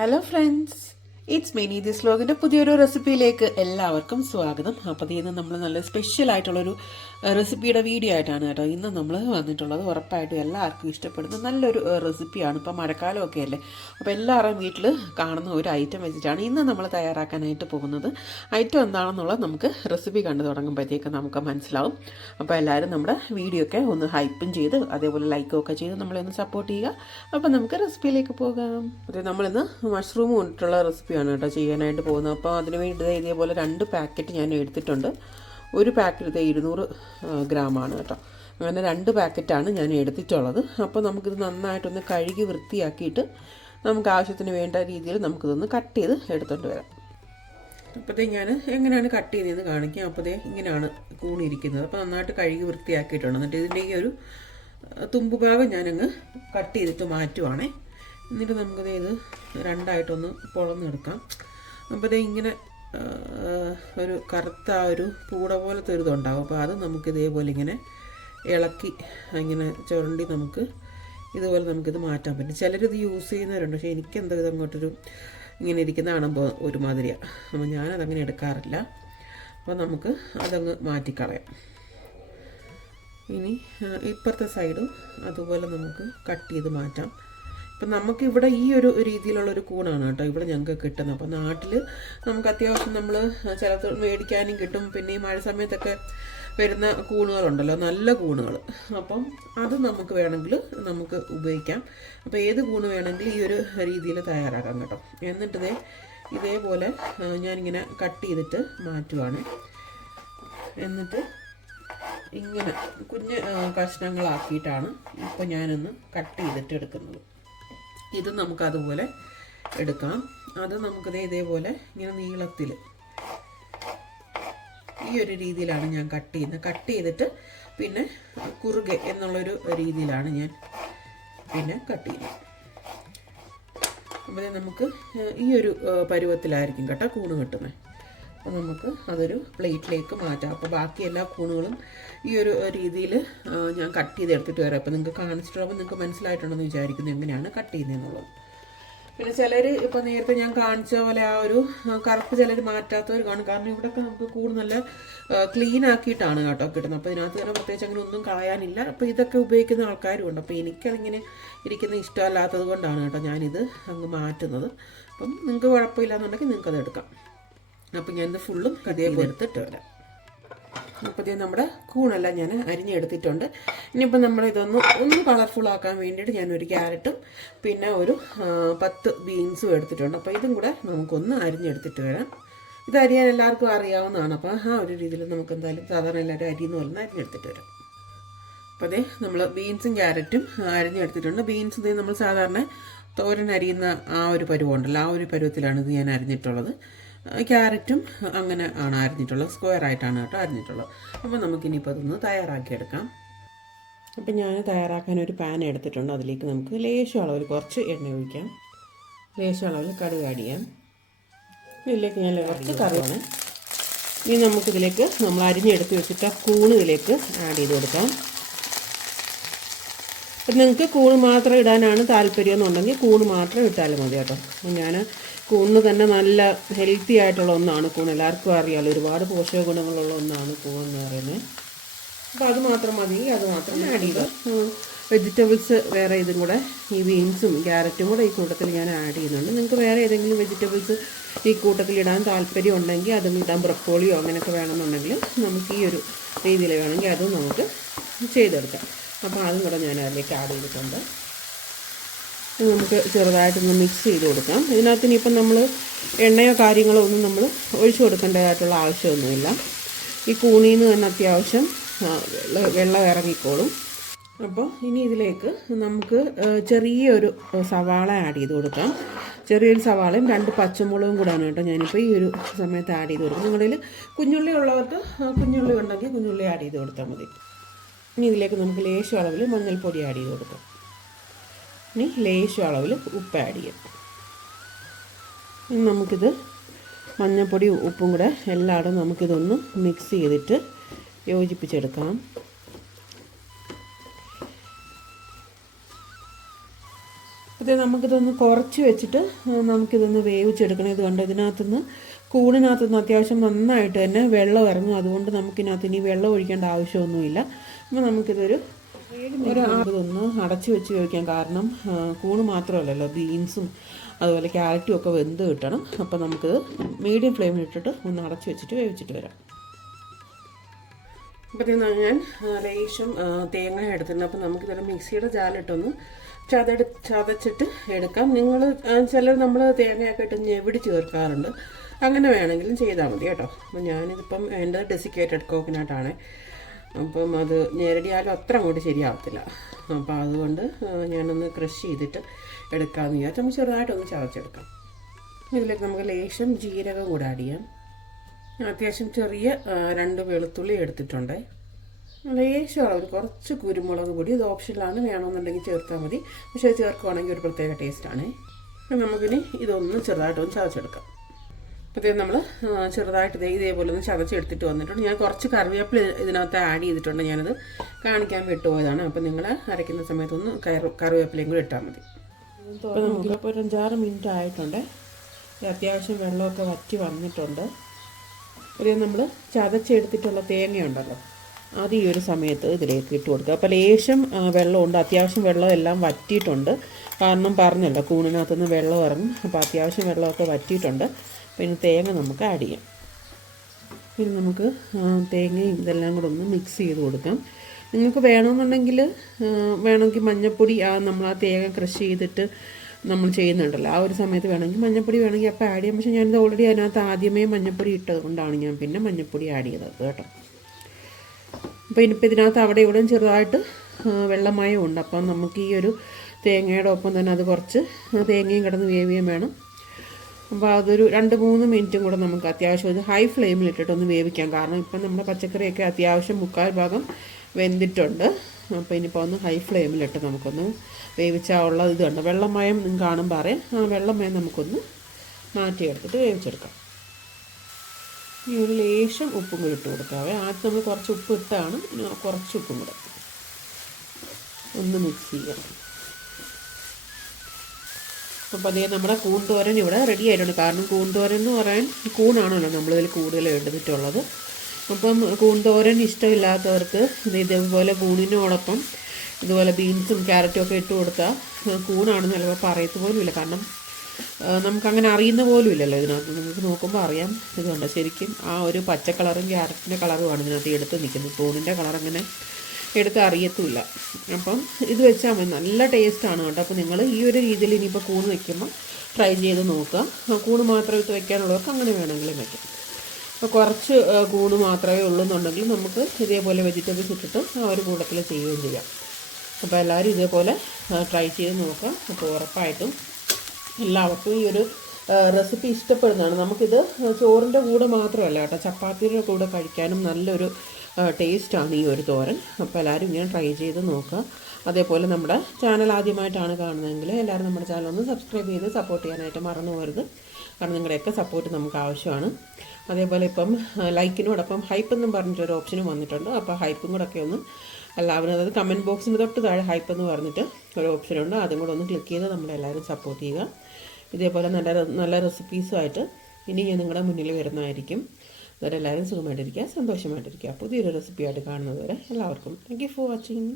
Hello friends. It's Mini this വ്ലോഗിന്റെ പുതിയൊരു റെസിപ്പിയിലേക്ക് എല്ലാവർക്കും സ്വാഗതം. അപ്പോൾ ഇന്ന് നമ്മൾ നല്ല സ്പെഷ്യൽ ആയിട്ടുള്ളൊരു റെസിപ്പിയുടെ വീഡിയോ ആയിട്ടാണ് കേട്ടോ ഇന്ന് നമ്മൾ വന്നിട്ടുള്ളത്. ഉറപ്പായിട്ടും എല്ലാവർക്കും ഇഷ്ടപ്പെടുന്ന നല്ലൊരു റെസിപ്പിയാണ് ഇപ്പോൾ മഴക്കാലമൊക്കെ അല്ലേ? അപ്പോൾ എല്ലാവരുടെയും വീട്ടിൽ കാണുന്ന ഒരു ഐറ്റം വെച്ചിട്ടാണ് ഇന്ന് നമ്മൾ തയ്യാറാക്കാനായിട്ട് പോകുന്നത്. ഐറ്റം എന്താണെന്നുള്ളത് നമുക്ക് റെസിപ്പി കണ്ടു തുടങ്ങുമ്പോഴത്തേക്ക് നമുക്ക് മനസ്സിലാവും. അപ്പോൾ എല്ലാവരും നമ്മുടെ വീഡിയോ ഒക്കെ ഒന്ന് ഹൈപ്പും ചെയ്ത് അതേപോലെ ലൈക്കും ഒക്കെ ചെയ്ത് നമ്മളെ ഒന്ന് സപ്പോർട്ട് ചെയ്യുക. അപ്പോൾ നമുക്ക് റെസിപ്പിയിലേക്ക് പോകാം. അതെ നമ്മളിന്ന് മഷ്റൂം കൊണ്ടിട്ടുള്ള റെസിപ്പിയാണ് കേട്ടോ ചെയ്യാനായിട്ട് പോകുന്നത്. അപ്പോൾ അതിന് വേണ്ടി ഇതേപോലെ രണ്ട് പാക്കറ്റ് ഞാൻ എടുത്തിട്ടുണ്ട്. ഒരു പാക്കറ്റ് ദേ ഇരുന്നൂറ് ഗ്രാമാണ് കേട്ടോ. അങ്ങനെ രണ്ട് പാക്കറ്റാണ് ഞാൻ എടുത്തിട്ടുള്ളത്. അപ്പോൾ നമുക്കിത് നന്നായിട്ടൊന്ന് കഴുകി വൃത്തിയാക്കിയിട്ട് നമുക്ക് ആവശ്യത്തിന് വേണ്ട രീതിയിൽ നമുക്കിതൊന്ന് കട്ട് ചെയ്ത് എടുത്തുകൊണ്ട് വരാം. അപ്പോഴത്തേ ഞാൻ എങ്ങനെയാണ് കട്ട് ചെയ്യുന്നതെന്ന് കാണിക്കാം. അപ്പോഴത്തേ ഇങ്ങനെയാണ് കൂണിയിരിക്കുന്നത്. അപ്പോൾ നന്നായിട്ട് കഴുകി വൃത്തിയാക്കിയിട്ടുണ്ട്. എന്നിട്ട് ഇതിന്റെ ഈ ഒരു തുമ്പുഭാഗം തുമ്പ് ഭാഗം ഞാനങ്ങ് കട്ട് ചെയ്തിട്ട് മാറ്റുവാണേ. എന്നിട്ട് നമുക്കത് ഇത് രണ്ടായിട്ടൊന്ന് പൊളന്നെടുക്കാം. അപ്പോൾ ഇങ്ങനെ ഒരു കറുത്ത ഒരു പൂട പോലത്തെ ഒരു ഇതുണ്ടാകും അപ്പോൾ അത് നമുക്ക് ഇതേപോലെ ഇങ്ങനെ ഇളക്കി ഇങ്ങനെ ചുരണ്ടി നമുക്ക് ഇതുപോലെ നമുക്കിത് മാറ്റാൻ പറ്റും. ചിലരിത് യൂസ് ചെയ്യുന്നവരുണ്ട്. പക്ഷേ എനിക്കെന്താ ഇത് അങ്ങോട്ടൊരു ഇങ്ങനെ ഇരിക്കുന്ന കാണുമ്പോൾ ഒരുമാതിരിയാണ് അപ്പോൾ ഞാനതങ്ങനെ എടുക്കാറില്ല. അപ്പോൾ നമുക്ക് അതങ്ങ് മാറ്റിക്കളയാം. ഇനി ഇപ്പുറത്തെ സൈഡും അതുപോലെ നമുക്ക് കട്ട് ചെയ്ത് മാറ്റാം. ഇപ്പം നമുക്കിവിടെ ഈ ഒരു രീതിയിലുള്ള ഒരു കൂണാണ് കേട്ടോ ഇവിടെ ഞങ്ങൾക്ക് കിട്ടുന്നത്. അപ്പം നാട്ടിൽ നമുക്ക് അത്യാവശ്യം നമ്മൾ ചിലത് മേടിക്കാനും കിട്ടും. പിന്നെ ഈ മഴ സമയത്തൊക്കെ വരുന്ന കൂണുകളുണ്ടല്ലോ നല്ല കൂണുകൾ അപ്പം അത് നമുക്ക് വേണമെങ്കിൽ നമുക്ക് ഉപയോഗിക്കാം. അപ്പോൾ ഏത് കൂണ് വേണമെങ്കിൽ ഈ ഒരു രീതിയിൽ തയ്യാറാക്കാം കേട്ടോ. എന്നിട്ട് ഇതേപോലെ ഞാനിങ്ങനെ കട്ട് ചെയ്തിട്ട് മാറ്റുവാണ്. എന്നിട്ട് ഇങ്ങനെ കുഞ്ഞ് കഷ്ണങ്ങളാക്കിയിട്ടാണ് ഇപ്പം ഞാനൊന്ന് കട്ട് ചെയ്തിട്ട് എടുക്കുന്നത് ഇത് നമുക്ക് അതുപോലെ എടുക്കാം. അത് നമുക്ക് ദേ ഇതേപോലെ ഇങ്ങനെ നീളത്തിൽ ഈ ഒരു രീതിയിലാണ് ഞാൻ കട്ട് ചെയ്യുന്നത്. കട്ട് ചെയ്തിട്ട് പിന്നെ കുറുകെ എന്നുള്ളൊരു രീതിയിലാണ് ഞാൻ പിന്നെ കട്ട് ചെയ്യുന്നത്. അപ്പോൾ നമുക്ക് ഈ ഒരു പരുവത്തിലായിരിക്കും കേട്ടോ കൂണ് കിട്ടുന്നത്. അപ്പോൾ നമുക്ക് അതൊരു പ്ലേറ്റിലേക്ക് മാറ്റാം. അപ്പോൾ ബാക്കി എല്ലാ കൂണുകളും ഈ ഒരു രീതിയിൽ ഞാൻ കട്ട് ചെയ്ത് എടുത്തിട്ട് വരാം. അപ്പോൾ നിങ്ങൾക്ക് കാണിച്ചിട്ടുള്ളപ്പോൾ നിങ്ങൾക്ക് മനസ്സിലായിട്ടുണ്ടെന്ന് വിചാരിക്കുന്നു എങ്ങനെയാണ് കട്ട് ചെയ്യുന്നതെന്നുള്ളത്. പിന്നെ ചിലർ ഇപ്പോൾ നേരത്തെ ഞാൻ കാണിച്ച പോലെ ആ ഒരു കറുപ്പ് ചിലർ മാറ്റാത്തവർ കാണും. കാരണം ഇവിടെയൊക്കെ നമുക്ക് കൂട് നല്ല ക്ലീൻ ആക്കിയിട്ടാണ് കേട്ടോ കിട്ടുന്നത്. അപ്പോൾ ഇതിനകത്ത് തന്നെ പ്രത്യേകിച്ച് അങ്ങനെ ഒന്നും കളയാനില്ല. അപ്പോൾ ഇതൊക്കെ ഉപയോഗിക്കുന്ന ആൾക്കാരും ഉണ്ട് അപ്പോൾ എനിക്കതിങ്ങനെ ഇരിക്കുന്ന ഇഷ്ടമല്ലാത്തത് കൊണ്ടാണ് കേട്ടോ ഞാനിത് അങ്ങ് മാറ്റുന്നത്. അപ്പം നിങ്ങൾക്ക് കുഴപ്പമില്ല എന്നുണ്ടെങ്കിൽ നിങ്ങൾക്കത് എടുക്കാം. അപ്പം ഞാനിത് ഫുള്ളും അതേപോലെ എടുത്തിട്ട് വരാം. അപ്പോൾ ഇത് നമ്മുടെ കൂണെല്ലാം ഞാൻ അരിഞ്ഞെടുത്തിട്ടുണ്ട് ഇനിയിപ്പോൾ നമ്മൾ ഇതൊന്ന് ഒന്ന് കളർഫുൾ ആക്കാൻ വേണ്ടിയിട്ട് ഒരു ക്യാരറ്റും പിന്നെ ഒരു പത്ത് ബീൻസും എടുത്തിട്ടുണ്ട്. അപ്പോൾ ഇതും കൂടെ നമുക്കൊന്ന് അരിഞ്ഞെടുത്തിട്ട് വരാം. ഇത് അരിയാൻ എല്ലാവർക്കും അറിയാവുന്നതാണ്. അപ്പോൾ ആ ഒരു രീതിയിൽ നമുക്ക് എന്തായാലും സാധാരണ എല്ലാവരും അരിയെന്ന് പോലെ ഒന്ന് അരിഞ്ഞെടുത്തിട്ട് വരാം. അപ്പോൾ അതേ നമ്മൾ ബീൻസും ക്യാരറ്റും അരിഞ്ഞെടുത്തിട്ടുണ്ട്. ബീൻസ് ഇത് നമ്മൾ സാധാരണ തോരൻ അരിയുന്ന ആ ഒരു പരുവമുണ്ടല്ലോ ആ ഒരു പരുവത്തിലാണ് ഇത് ഞാൻ അരിഞ്ഞിട്ടുള്ളത്. ക്യാരറ്റും അങ്ങനെ ആണ് അരിഞ്ഞിട്ടുള്ളത്. സ്ക്വയർ ആയിട്ടാണ് കേട്ടോ അരിഞ്ഞിട്ടുള്ളത്. അപ്പോൾ നമുക്കിനിയിപ്പോൾ അതൊന്ന് തയ്യാറാക്കിയെടുക്കാം. അപ്പം ഞാൻ തയ്യാറാക്കാൻ ഒരു പാൻ എടുത്തിട്ടുണ്ട്. അതിലേക്ക് നമുക്ക് ലേശം അളവിൽ കുറച്ച് എണ്ണ ഒഴിക്കാം. ലേശം അളവിൽ കടുക് ആഡ് ചെയ്യാം. ഇതിലേക്ക് ഞാൻ കുറച്ച് കറിയാണ് ഇനി നമുക്കിതിലേക്ക് നമ്മൾ അരിഞ്ഞെടുത്ത് വെച്ചിട്ട് കൂണ് ഇതിലേക്ക് ആഡ് ചെയ്ത് കൊടുക്കാം. നിങ്ങൾക്ക് കൂണ് മാത്രം ഇടാനാണ് താല്പര്യം എന്നുണ്ടെങ്കിൽ കൂണ് മാത്രം ഇട്ടാലും മതി കേട്ടോ. ഞാൻ കൂണിന് തന്നെ നല്ല ഹെൽത്തി ആയിട്ടുള്ള ഒന്നാണ് കൂൺ. എല്ലാവർക്കും അറിയാമല്ലോ ഒരുപാട് പോഷക ഗുണങ്ങളുള്ള ഒന്നാണ് കൂൺ എന്ന് പറയുന്നത്. അപ്പോൾ അത് മാത്രം മതി അത് മാത്രം ആഡ് ചെയ്യുക വെജിറ്റബിൾസ് വേറെ ഇതും കൂടെ ഈ ബീൻസും ക്യാരറ്റും കൂടെ ഈ കൂട്ടത്തിൽ ഞാൻ ആഡ് ചെയ്യുന്നുണ്ട്. നിങ്ങൾക്ക് വേറെ ഏതെങ്കിലും വെജിറ്റബിൾസ് ഈ കൂട്ടത്തിൽ ഇടാൻ താല്പര്യം ഉണ്ടെങ്കിൽ അതും ഇടാൻ ബ്രക്കോളിയോ അങ്ങനെയൊക്കെ വേണമെന്നുണ്ടെങ്കിൽ നമുക്ക് ഈ ഒരു രീതിയിൽ വേണമെങ്കിൽ അതും നമുക്ക് ചെയ്തെടുക്കാം. അപ്പോൾ അതും കൂടെ ഞാൻ അതിലേക്ക് ആഡ് ചെയ്തിട്ടുണ്ട്. ഇത് നമുക്ക് ചെറുതായിട്ടൊന്ന് മിക്സ് ചെയ്ത് കൊടുക്കാം. ഇതിനകത്ത് ഇനിയിപ്പം നമ്മൾ എണ്ണയോ കാര്യങ്ങളോ ഒന്നും നമ്മൾ ഒഴിച്ചു കൊടുക്കേണ്ടതായിട്ടുള്ള ആവശ്യമൊന്നുമില്ല. ഈ കൂണിയിൽ നിന്ന് തന്നെ അത്യാവശ്യം വെള്ളം ഇറങ്ങിക്കോളും. അപ്പോൾ ഇനി ഇതിലേക്ക് നമുക്ക് ചെറിയൊരു സവാള ആഡ് ചെയ്ത് കൊടുക്കാം. ചെറിയൊരു സവാളയും രണ്ട് പച്ചമുളകും കൂടാണ് കേട്ടോ ഞാനിപ്പോൾ ഈ ഒരു സമയത്ത് ആഡ് ചെയ്ത് കൊടുക്കും നിങ്ങളിൽ കുഞ്ഞുള്ളി ഉള്ളവർക്ക് കുഞ്ഞുള്ളി ഉണ്ടെങ്കിൽ കുഞ്ഞുള്ളി ആഡ് ചെയ്ത് കൊടുത്താൽ മതി. ഇനി ഇതിലേക്ക് നമുക്ക് ലേശം അളവിൽ മഞ്ഞൾപ്പൊടി ആഡ് ചെയ്ത് കൊടുക്കാം. ഇനി ലേശം അളവിൽ ഉപ്പ് ആഡ് ചെയ്യാം. ഇനി നമുക്കിത് മഞ്ഞൾപ്പൊടി ഉപ്പും കൂടെ എല്ലായിടും നമുക്കിതൊന്ന് മിക്സ് ചെയ്തിട്ട് യോജിപ്പിച്ചെടുക്കാം. അത് നമുക്കിതൊന്ന് കുറച്ച് വെച്ചിട്ട് നമുക്കിതൊന്ന് വേവിച്ചെടുക്കണം. ഇത് കണ്ടോ ഇതിനകത്തുനിന്ന് കൂണിനകത്തുനിന്ന് അത്യാവശ്യം നന്നായിട്ട് തന്നെ വെള്ളം ഇറങ്ങും. അതുകൊണ്ട് നമുക്കിനകത്ത് ഇനി വെള്ളം ഒഴിക്കേണ്ട ആവശ്യമൊന്നുമില്ല. അപ്പോൾ നമുക്കിതൊരു ഒരു അമ്പതൊന്നും അടച്ച് വെച്ച് കഴിക്കാൻ കാരണം കൂണ് മാത്രമല്ലല്ലോ ബീൻസും അതുപോലെ ക്യാരറ്റും ഒക്കെ വെന്ത് കിട്ടണം. അപ്പോൾ നമുക്ക് മീഡിയം ഫ്ലെയിമിൽ ഇട്ടിട്ട് ഒന്ന് അടച്ച് വെച്ചിട്ട് വേവിച്ചിട്ട് വരാം. അപ്പോഴത്തേന് ഞാൻ ലേശം തേങ്ങ എടുത്തിട്ടുണ്ട്. അപ്പോൾ നമുക്കിതൊരു മിക്സിയുടെ ജാലിട്ടൊന്ന് ചതട് ചതച്ചിട്ട് എടുക്കാം. നിങ്ങൾ ചിലർ നമ്മൾ തേങ്ങയൊക്കെ ഇട്ട് ഞെവിടി ചേർക്കാറുണ്ട്. അങ്ങനെ വേണമെങ്കിലും ചെയ്താൽ മതി കേട്ടോ. അപ്പോൾ ഞാനിതിപ്പം എന്റെ ഡെസിക്കേറ്റഡ് കോക്കനട്ടാണ് അപ്പം അത് ഞെരടിയാലും അത്ര അങ്ങോട്ട് ശരിയാവത്തില്ല. അപ്പോൾ അതുകൊണ്ട് ഞാനൊന്ന് ക്രഷ് ചെയ്തിട്ട് എടുക്കാമെന്ന് വിചാരിച്ചു. നമുക്ക് ചെറുതായിട്ടൊന്ന് ചതച്ചെടുക്കാം. ഇതിലേക്ക് നമുക്ക് ലേശം ജീരകം കൂടെ ആഡ് ചെയ്യാം. അത്യാവശ്യം ചെറിയ രണ്ട് വെളുത്തുള്ളി എടുത്തിട്ടുണ്ട്. ലേശം അളവിൽ കുറച്ച് കുരുമുളക് പൊടി. ഇത് ഓപ്ഷനിലാണ് വേണമെന്നുണ്ടെങ്കിൽ ചേർത്താൽ മതി. പക്ഷേ ചേർക്കുവാണെങ്കിൽ ഒരു പ്രത്യേക ടേസ്റ്റാണ് നമുക്കിനി ഇതൊന്ന് ചെറുതായിട്ടൊന്ന് ചതച്ചെടുക്കാം. അപ്പോൾ നമ്മൾ ചെറുതായിട്ട് ഇതേപോലെ ഒന്ന് ചതച്ചെടുത്തിട്ട് വന്നിട്ടുണ്ട്. ഞാൻ കുറച്ച് കറിവേപ്പില ഇതിനകത്ത് ആഡ് ചെയ്തിട്ടുണ്ട്. ഞാനത് കാണിക്കാൻ വിട്ടുപോയതാണ്. അപ്പോൾ നിങ്ങൾ അരയ്ക്കുന്ന സമയത്തൊന്ന് കറി കറിവേപ്പിലയും കൂടി ഇട്ടാൽ മതി. അപ്പോൾ നമുക്കിപ്പോൾ ഒരു അഞ്ചാറ് മിനിറ്റ് ആയിട്ടുണ്ട്. അത്യാവശ്യം വെള്ളമൊക്കെ വറ്റി വന്നിട്ടുണ്ട്. ഒരു നമ്മൾ ചതച്ചെടുത്തിട്ടുള്ള തേങ്ങയുണ്ടല്ലോ അത് ഈ ഒരു സമയത്ത് ഇതിലേക്ക് ഇട്ട് കൊടുക്കുക. അപ്പോൾ ലേശം വെള്ളം വെള്ളമുണ്ട്. അത്യാവശ്യം വെള്ളം എല്ലാം വറ്റിയിട്ടുണ്ട്. കാരണം പറഞ്ഞല്ലോ കൂണിനകത്തുനിന്ന് വെള്ളം ഇറങ്ങും. അപ്പോൾ അത്യാവശ്യം വെള്ളമൊക്കെ വറ്റിയിട്ടുണ്ട്. പിന്നെ തേങ്ങ നമുക്ക് ആഡ് ചെയ്യാം. പിന്നെ നമുക്ക് തേങ്ങയും ഇതെല്ലാം കൂടെ ഒന്ന് മിക്സ് ചെയ്ത് കൊടുക്കാം. നിങ്ങൾക്ക് വേണമെന്നുണ്ടെങ്കിൽ വേണമെങ്കിൽ മഞ്ഞൾപ്പൊടി ആ നമ്മൾ ആ തേങ്ങ ക്രഷ് ചെയ്തിട്ട് നമ്മൾ ചെയ്യുന്നുണ്ടല്ലോ. ആ ഒരു സമയത്ത് വേണമെങ്കിൽ മഞ്ഞൾപ്പൊടി വേണമെങ്കിൽ അപ്പോൾ ആഡ് ചെയ്യാം. പക്ഷേ ഞാനിത് ഓൾറെഡി അതിനകത്ത് ആദ്യമേ മഞ്ഞൾപ്പൊടി ഇട്ടത് കൊണ്ടാണ് ഞാൻ പിന്നെ മഞ്ഞൾപ്പൊടി ആഡ് ചെയ്തത് കേട്ടോ. അപ്പോൾ ഇനിയിപ്പോൾ ഇതിനകത്ത് അവിടെ ഇവിടെ ചെറുതായിട്ട് ആ, വെള്ളമയം ഉണ്ട് അപ്പം നമുക്ക് ഈ ഒരു തേങ്ങയുടെ ഒപ്പം തന്നെ അത് കുറച്ച് തേങ്ങയും കിടന്ന് വേവിയും വേണം. അപ്പോൾ അതൊരു രണ്ട് മൂന്ന് മിനിറ്റും കൂടെ നമുക്ക് അത്യാവശ്യം ഒരു ഹൈ ഫ്ലെയിമിൽ ഇട്ടിട്ടൊന്ന് വേവിക്കാം. കാരണം ഇപ്പം നമ്മുടെ പച്ചക്കറിയൊക്കെ അത്യാവശ്യം മുക്കാൽ ഭാഗം വെന്തിട്ടുണ്ട്. അപ്പോൾ ഇനിയിപ്പോൾ ഒന്ന് ഹൈ ഫ്ലെയിമിലിട്ട് നമുക്കൊന്ന് വേവിച്ചാൽ ഉള്ള ഇത് കണ്ടോ? വെള്ളമയം കാണുമ്പോൾ അറിയാം. ആ വെള്ളമയം നമുക്കൊന്ന് മാറ്റിയെടുത്തിട്ട് വേവിച്ചെടുക്കാം. ഈ ഒരു ലേശം ഉപ്പും കൂടി ഇട്ട് കൊടുക്കാവേ. ആദ്യം നമ്മൾ കുറച്ച് ഉപ്പ് ഇട്ടാണ്. കുറച്ച് ഉപ്പും കൂടെ ഒന്ന് മിക്സ് ചെയ്യാം. അപ്പോൾ അതേ നമ്മുടെ കൂന്തോരൻ ഇവിടെ റെഡി ആയിട്ടുണ്ട്. കാരണം കൂന്തോരൻ എന്ന് പറയാൻ കൂണാണല്ലോ നമ്മളിതിൽ കൂടുതൽ എടുത്തിട്ടുള്ളത് അപ്പം കൂന്തോരൻ ഇഷ്ടമില്ലാത്തവർക്ക് ഇത് ഇതേപോലെ കൂണിനോടൊപ്പം ഇതുപോലെ ബീൻസും ക്യാരറ്റും ഒക്കെ ഇട്ട് കൊടുത്താൽ കൂണാണെന്ന് ചിലപ്പോൾ പറയത്ത് പോലുമില്ല കാരണം നമുക്കങ്ങനെ അറിയുന്ന പോലും ഇല്ലല്ലോ ഇതിനകത്ത്. നിങ്ങൾക്ക് നോക്കുമ്പോൾ അറിയാം ഇതുണ്ട്. ശരിക്കും ആ ഒരു പച്ച കളറും ക്യാരറ്റിന്റെ കളറുമാണ് ഇതിനകത്ത് എടുത്ത് നിൽക്കുന്നത്. കൂണിന്റെ കളർ അങ്ങനെ എടുത്ത് അറിയത്തുമില്ല. അപ്പം ഇത് വെച്ചാൽ മതി. നല്ല ടേസ്റ്റാണ് കേട്ടോ. അപ്പോൾ നിങ്ങൾ ഈ ഒരു രീതിയിൽ ഇനിയിപ്പോൾ കൂണ് വെക്കുമ്പോൾ ട്രൈ ചെയ്ത് നോക്കുക. കൂണ് മാത്രം ഇത് വെക്കാനുള്ളവർക്ക് അങ്ങനെ വേണമെങ്കിലും വെക്കാം. അപ്പോൾ കുറച്ച് കൂണ് മാത്രമേ ഉള്ളൂ എന്നുണ്ടെങ്കിൽ നമുക്ക് ഇതേപോലെ വെജിറ്റബിൾസ് ഇട്ടിട്ട് ആ ഒരു കൂട്ടത്തിൽ ചെയ്യുകയും ചെയ്യാം. അപ്പോൾ എല്ലാവരും ഇതേപോലെ ട്രൈ ചെയ്ത് നോക്കാം അപ്പോൾ ഉറപ്പായിട്ടും എല്ലാവർക്കും ഈ ഒരു റെസിപ്പി ഇഷ്ടപ്പെടുന്നതാണ്. നമുക്കിത് ചോറിന്റെ കൂടെ മാത്രമല്ല കേട്ടോ. ചപ്പാത്തിയുടെ കൂടെ കഴിക്കാനും നല്ലൊരു ടേസ്റ്റാണ് ഈ ഒരു തോരൻ. അപ്പോൾ എല്ലാവരും ഇങ്ങനെ ട്രൈ ചെയ്ത് നോക്കുക. അതേപോലെ നമ്മുടെ ചാനൽ ആദ്യമായിട്ടാണ് കാണുന്നതെങ്കിൽ എല്ലാവരും നമ്മുടെ ചാനൽ ഒന്ന് സബ്സ്ക്രൈബ് ചെയ്ത് സപ്പോർട്ട് ചെയ്യാനായിട്ട് മറന്നു പോകരുത്. കാരണം നിങ്ങളുടെയൊക്കെ സപ്പോർട്ട് നമുക്ക് ആവശ്യമാണ്. അതേപോലെ ഇപ്പം ലൈക്കിനോടൊപ്പം ഹൈപ്പ് എന്നും പറഞ്ഞിട്ടൊരു ഓപ്ഷനും വന്നിട്ടുണ്ട്. അപ്പോൾ ഹൈപ്പും കൂടെ ഒക്കെ ഒന്ന് എല്ലാവരും അതായത് കമന്റ് ബോക്സിന് തൊട്ട് താഴെ ഹൈപ്പ് എന്ന് പറഞ്ഞിട്ട് ഒരു ഓപ്ഷനുണ്ട് അതും കൂടെ ഒന്ന് ക്ലിക്ക് ചെയ്ത് നമ്മളെല്ലാവരും സപ്പോർട്ട് ചെയ്യുക. ഇതേപോലെ നല്ല നല്ല റെസിപ്പീസുമായിട്ട് ഇനി ഞാൻ നിങ്ങളുടെ മുന്നിൽ വരുന്നതായിരിക്കും. അതുവരെ എല്ലാവരും സുഖമായിട്ടിരിക്കുക സന്തോഷമായിട്ടിരിക്കുക. പുതിയൊരു റെസിപ്പിയായിട്ട് കാണുന്നത് വരെ എല്ലാവർക്കും താങ്ക് യു ഫോർ വാച്ചിങ്